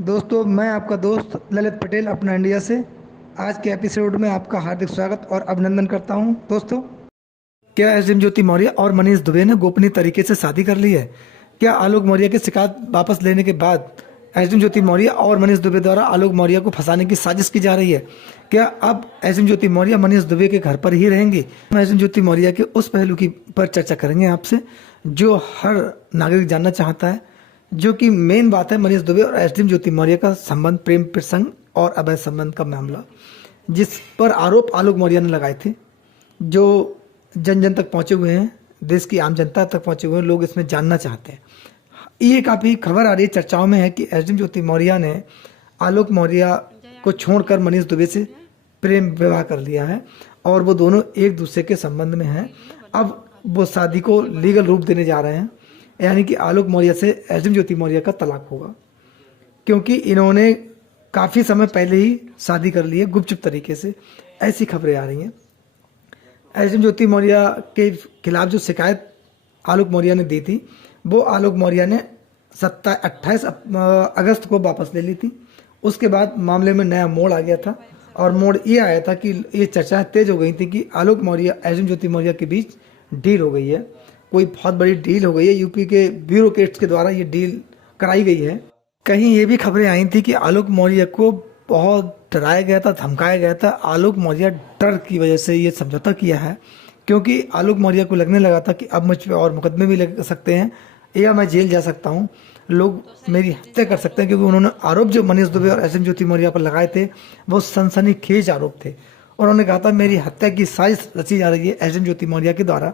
दोस्तों, मैं आपका दोस्त ललित पटेल अपना इंडिया से आज के एपिसोड में आपका हार्दिक स्वागत और अभिनंदन करता हूं। दोस्तों, क्या एसडीएम ज्योति मौर्य और मनीष दुबे ने गोपनीय तरीके से शादी कर ली है? क्या आलोक मौर्य की शिकायत वापस लेने के बाद एसडीएम ज्योति मौर्य और मनीष दुबे द्वारा आलोक मौर्य को फंसाने की साजिश की जा रही है? क्या अब एसडीएम ज्योति मौर्य मनीष दुबे के घर पर ही रहेंगी? हम एसडीएम ज्योति मौर्य के उस पहलू की पर चर्चा करेंगे आपसे जो हर नागरिक जानना चाहता है, जो कि मेन बात है मनीष दुबे और एसडीएम ज्योति मौर्य का संबंध, प्रेम प्रसंग और अवैध संबंध का मामला, जिस पर आरोप आलोक मौर्य ने लगाए थे, जो जन जन तक पहुंचे हुए हैं, देश की आम जनता तक पहुंचे हुए हैं। लोग इसमें जानना चाहते हैं। ये काफ़ी खबर आ रही है, चर्चाओं में है कि एसडीएम ज्योति मौर्य ने आलोक मौर्य को छोड़कर मनीष दुबे से प्रेम विवाह कर लिया है और वो दोनों एक दूसरे के संबंध में हैं। अब वो शादी को लीगल रूप देने जा रहे हैं, यानी कि आलोक मौर्य से एसडीएम ज्योति मौर्य का तलाक होगा, क्योंकि इन्होंने काफ़ी समय पहले ही शादी कर ली है गुपचुप तरीके से। ऐसी खबरें आ रही हैं। एसडीएम ज्योति मौर्य के खिलाफ जो शिकायत आलोक मौर्य ने दी थी, वो आलोक मौर्य ने 28 अगस्त को वापस ले ली थी। उसके बाद मामले में नया मोड़ आ गया था और मोड़ ये आया था कि ये चर्चाएं तेज हो गई थी कि आलोक मौर्य एसडीएम ज्योति मौर्य के बीच डील हो गई है, कोई बहुत बड़ी डील हो गई है। यूपी के ब्यूरोक्रेट्स के द्वारा ये डील कराई गई है। कहीं ये भी खबरें आई थी कि आलोक मौर्य को बहुत डराया गया था, धमकाया गया था। आलोक मौर्य डर की वजह से ये समझौता किया है, क्योंकि आलोक मौर्य को लगने लगा था कि अब मुझ पर और मुकदमे भी लग सकते हैं या मैं जेल जा सकता हूँ, लोग मेरी हत्या कर सकते हैं, क्योंकि उन्होंने आरोप जो मनीष दुबे और एसडीएम ज्योति मौर्य पर लगाए थे वो सनसनीखेज आरोप थे। उन्होंने कहा था मेरी हत्या की साजिश रची जा रही है एसडीएम ज्योति मौर्य के द्वारा।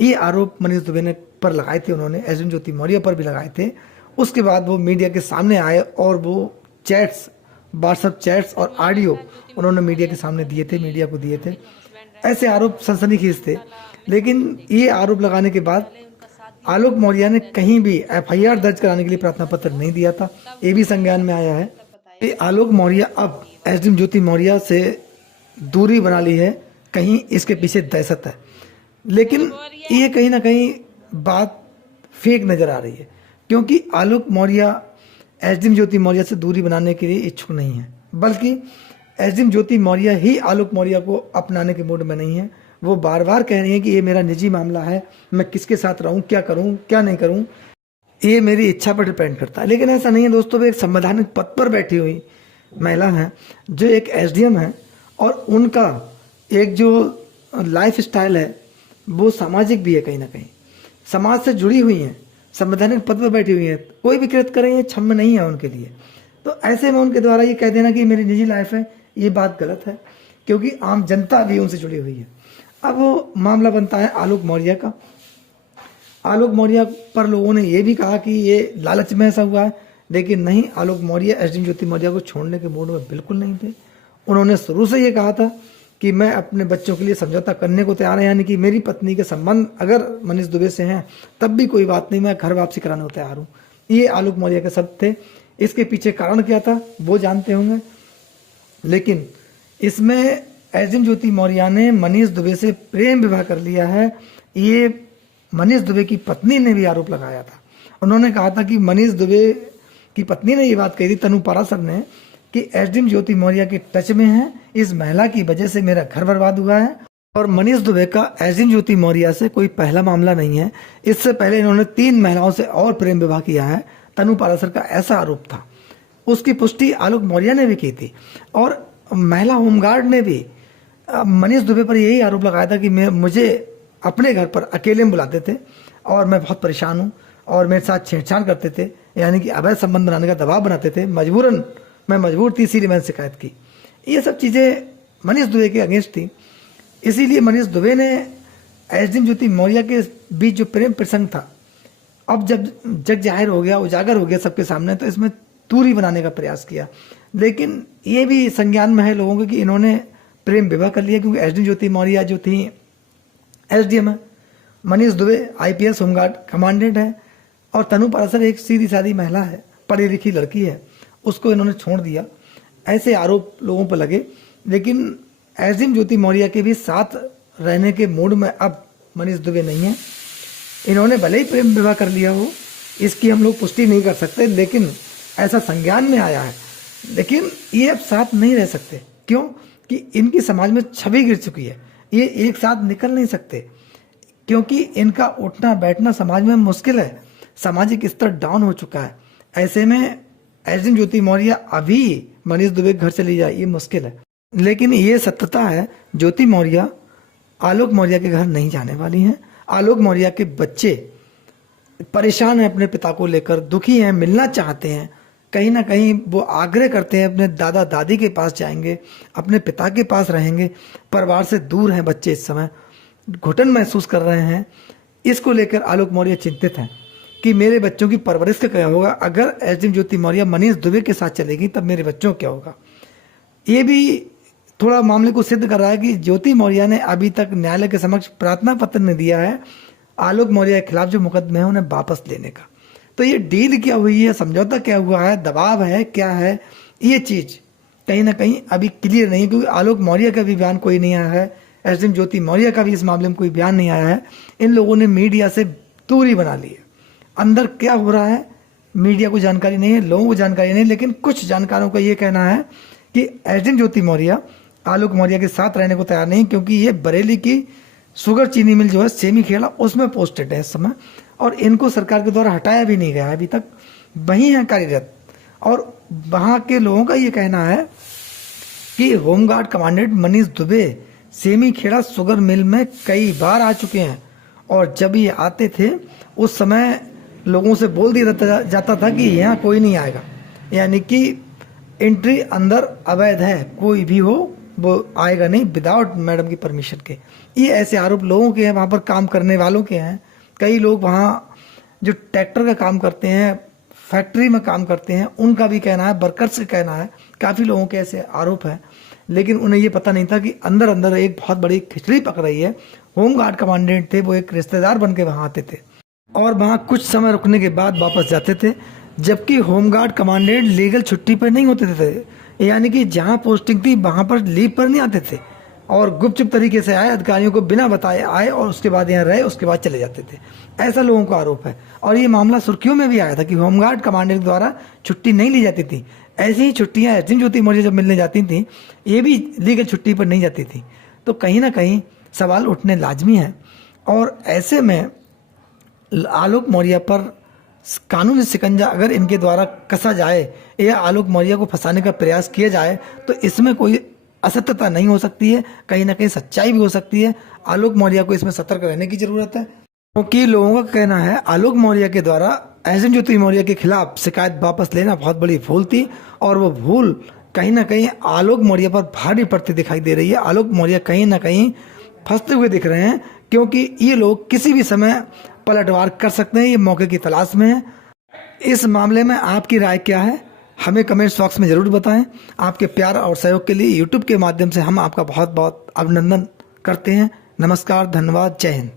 ये आरोप मनीष दुबे ने पर लगाए थे, उन्होंने एसडीएम ज्योति मौर्य पर भी लगाए थे। उसके बाद वो मीडिया के सामने आए और वो चैट्स, व्हाट्सएप चैट्स और ऑडियो उन्होंने मीडिया के सामने दिए थे, मीडिया को दिए थे। ऐसे आरोप सनसनीखेज थे। लेकिन ये आरोप लगाने के बाद आलोक मौर्य ने कहीं भी एफआईआर दर्ज कराने के लिए प्रार्थना पत्र नहीं दिया था। ये भी संज्ञान में आया है कि आलोक मौर्य अब एसडीएम ज्योति मौर्य से दूरी बना ली है, कहीं इसके पीछे दहशत है। लेकिन ये कहीं ना कहीं बात फेक नजर आ रही है, क्योंकि आलोक मौर्य एसडीएम ज्योति मौर्य से दूरी बनाने के लिए इच्छुक नहीं है, बल्कि एसडीएम ज्योति मौर्य ही आलोक मौर्य को अपनाने के मूड में नहीं है। वो बार बार कह रही हैं कि ये मेरा निजी मामला है, मैं किसके साथ रहूं, क्या करूं, क्या नहीं करूं, ये मेरी इच्छा पर डिपेंड करता है। लेकिन ऐसा नहीं है दोस्तों। वो एक संवैधानिक पद पर बैठी हुई महिला है, जो एक एसडीएम है, और उनका एक जो लाइफ स्टाइल है वो सामाजिक भी है, कहीं ना कहीं समाज से जुड़ी हुई हैं, संवैधानिक पद पर बैठी हुई है। कोई भी कृत्य करें ये क्षम्य नहीं है उनके लिए। तो ऐसे में उनके द्वारा ये कह देना कि मेरी निजी लाइफ है, ये बात गलत है, क्योंकि आम जनता भी उनसे जुड़ी हुई है। अब वो मामला बनता है आलोक मौर्य का। आलोक मौर्य पर लोगों ने ये भी कहा कि ये लालच में ऐसा हुआ है, लेकिन नहीं, आलोक मौर्य एसडीएम ज्योति मौर्य को छोड़ने के मूड में बिल्कुल नहीं थे। उन्होंने शुरू से ये कहा था कि मैं अपने बच्चों के लिए समझौता करने को तैयार है, यानी कि मेरी पत्नी के संबंध अगर मनीष दुबे से हैं तब भी कोई बात नहीं, मैं घर वापसी कराने को तैयार हूँ। ये आलोक मौर्य के शब्द थे। इसके पीछे कारण क्या था वो जानते होंगे। लेकिन इसमें एसडीएम ज्योति मौर्य ने मनीष दुबे से प्रेम विवाह कर लिया है, ये मनीष दुबे की पत्नी ने भी आरोप लगाया था। उन्होंने कहा था कि मनीष दुबे की पत्नी ने ये बात कही थी, तनु पाराशर ने, कि एसडीएम ज्योति मौर्य के टच में है, इस महिला की वजह से मेरा घर बर्बाद हुआ है। और मनीष दुबे का एसडीएम ज्योति मौर्य से कोई पहला मामला नहीं है। इससे पहले इन्होंने 3 महिलाओं से और प्रेम विवाह किया है, तनु पाराशर का ऐसा आरोप था। उसकी पुष्टि आलोक मौर्य ने भी की थी। और महिला होमगार्ड ने भी मनीष दुबे पर यही आरोप लगाया था कि मुझे अपने घर पर अकेले में बुलाते थे और मैं बहुत परेशान हूँ, और मेरे साथ छेड़छाड़ करते थे, यानी कि अवैध संबंध बनाने का दबाव बनाते थे। मजबूरन मैं मजबूर थी, इसीलिए मैंने शिकायत की। ये सब चीज़ें मनीष दुबे के अगेंस्ट थी। इसीलिए मनीष दुबे ने एसडीएम ज्योति मौर्य के बीच जो प्रेम प्रसंग था, अब जब जग जाहिर हो गया, उजागर हो गया सबके सामने, तो इसमें दूरी बनाने का प्रयास किया। लेकिन ये भी संज्ञान में है लोगों के कि इन्होंने प्रेम विवाह कर लिया, क्योंकि एसडीएम ज्योति मौर्य जो थी एसडीएम है, Manish Dubey IPS home guard commandant है, और तनु पाराशर एक सीधी सादी महिला है, पढ़ी लिखी लड़की है, उसको इन्होंने छोड़ दिया। ऐसे आरोप लोगों पर लगे। लेकिन एसडीएम ज्योति मौर्य के भी साथ रहने के मूड में अब मनीष दुबे नहीं है। इन्होंने भले ही प्रेम विवाह कर लिया हो, इसकी हम लोग पुष्टि नहीं कर सकते, लेकिन ऐसा संज्ञान में आया है। लेकिन ये अब साथ नहीं रह सकते। क्यों? कि इनकी समाज में छवि गिर चुकी है। ये एक साथ निकल नहीं सकते, क्योंकि इनका उठना बैठना समाज में मुश्किल है। सामाजिक स्तर डाउन हो चुका है। ऐसे में एसडीएम ज्योति मौर्य अभी मनीष दुबे के घर चली जाए, ये मुश्किल है। लेकिन ये सत्यता है, ज्योति मौर्य आलोक मौर्य के घर नहीं जाने वाली हैं। आलोक मौर्य के बच्चे परेशान हैं अपने पिता को लेकर, दुखी हैं, मिलना चाहते हैं। कहीं ना कहीं वो आग्रह करते हैं अपने दादा दादी के पास जाएंगे, अपने पिता के पास रहेंगे। परिवार से दूर हैं बच्चे, इस समय घुटन महसूस कर रहे हैं। इसको लेकर आलोक मौर्य चिंतित हैं कि मेरे बच्चों की परवरिश का क्या होगा। अगर एसडीएम ज्योति मौर्य मनीष दुबे के साथ चलेगी तब मेरे बच्चों का क्या होगा। ये भी थोड़ा मामले को सिद्ध कर रहा है कि ज्योति मौर्य ने अभी तक न्यायालय के समक्ष प्रार्थना पत्र नहीं दिया है आलोक मौर्य के खिलाफ जो मुकदमे हैं उन्हें वापस लेने का। तो ये डील क्या हुई है, समझौता क्या हुआ है, दबाव है, क्या है, ये चीज कहीं ना कहीं अभी क्लियर नहीं है। क्योंकि आलोक मौर्य का भी बयान कोई नहीं आया है, एसडीएम ज्योति मौर्य का भी इस मामले में कोई बयान नहीं आया है। इन लोगों ने मीडिया से दूरी बना ली है। अंदर क्या हो रहा है मीडिया को जानकारी नहीं है, लोगों को जानकारी नहीं। लेकिन कुछ जानकारों का ये कहना है कि एसडीएम ज्योति मौर्य आलोक मौर्य के साथ रहने को तैयार नहीं, क्योंकि ये बरेली की शुगर चीनी मिल जो है सेमी खेड़ा उसमें पोस्टेड है इस समय, और इनको सरकार के द्वारा हटाया भी नहीं गया है, अभी तक वहीं है कार्यरत। और वहाँ के लोगों का ये कहना है कि home guard commandant Manish Dubey Semi Kheda sugar mill में कई बार आ चुके हैं, और जब ये आते थे उस समय लोगों से बोल दिया जाता था कि यहाँ कोई नहीं आएगा, यानी कि एंट्री अंदर अवैध है, कोई भी हो वो आएगा नहीं विदाउट मैडम की परमिशन के। ये ऐसे आरोप लोगों के हैं, वहाँ पर काम करने वालों के हैं। कई लोग वहाँ जो ट्रैक्टर का काम करते हैं, फैक्ट्री में काम करते हैं, उनका भी कहना है, वर्कर्स का कहना है, काफ़ी लोगों के ऐसे आरोप हैं। लेकिन उन्हें ये पता नहीं था कि अंदर अंदर एक बहुत बड़ी खिचड़ी पक रही है। होमगार्ड कमांडेंट थे, वो एक रिश्तेदार बन के वहाँ आते थे और वहाँ कुछ समय रुकने के बाद वापस जाते थे, जबकि होमगार्ड कमांडेंट लीगल छुट्टी पर नहीं होते थे, यानी कि जहाँ पोस्टिंग थी वहाँ पर लीव पर नहीं आते थे, और गुपचुप तरीके से आए, अधिकारियों को बिना बताए आए और उसके बाद यहाँ रहे, उसके बाद चले जाते थे। ऐसा लोगों का आरोप है। और ये मामला सुर्खियों में भी आया था कि होमगार्ड कमांडेंट द्वारा छुट्टी नहीं ली जाती थी। ऐसी ही छुट्टियाँ एसडीएम ज्योति मौर्य जब मिलने जाती थी, ये भी लीगल छुट्टी पर नहीं जाती थी। तो कहीं ना कहीं सवाल उठने लाजमी है। और ऐसे में आलोक मौर्य पर कानूनी शिकंजा अगर इनके द्वारा कसा जाए या आलोक मौर्य को फंसाने का प्रयास किया जाए तो इसमें कोई असत्यता नहीं हो सकती है, कहीं ना कहीं सच्चाई भी हो सकती है। आलोक मौर्य को इसमें सतर्क रहने की जरूरत है, क्योंकि लोगों का कहना है आलोक मौर्य के द्वारा एसडीएम ज्योति मौर्य के खिलाफ शिकायत वापस लेना बहुत बड़ी भूल थी, और वो भूल कहीं ना कहीं आलोक मौर्य पर भारी पड़ती दिखाई दे रही है। आलोक मौर्य कहीं ना कहीं फंसते हुए दिख रहे हैं, क्योंकि ये लोग किसी भी समय पलटवार कर सकते हैं, ये मौके की तलाश में है। इस मामले में आपकी राय क्या है, हमें कमेंट बॉक्स में ज़रूर बताएं। आपके प्यार और सहयोग के लिए यूट्यूब के माध्यम से हम आपका बहुत बहुत अभिनंदन करते हैं। नमस्कार, धन्यवाद, जय हिंद।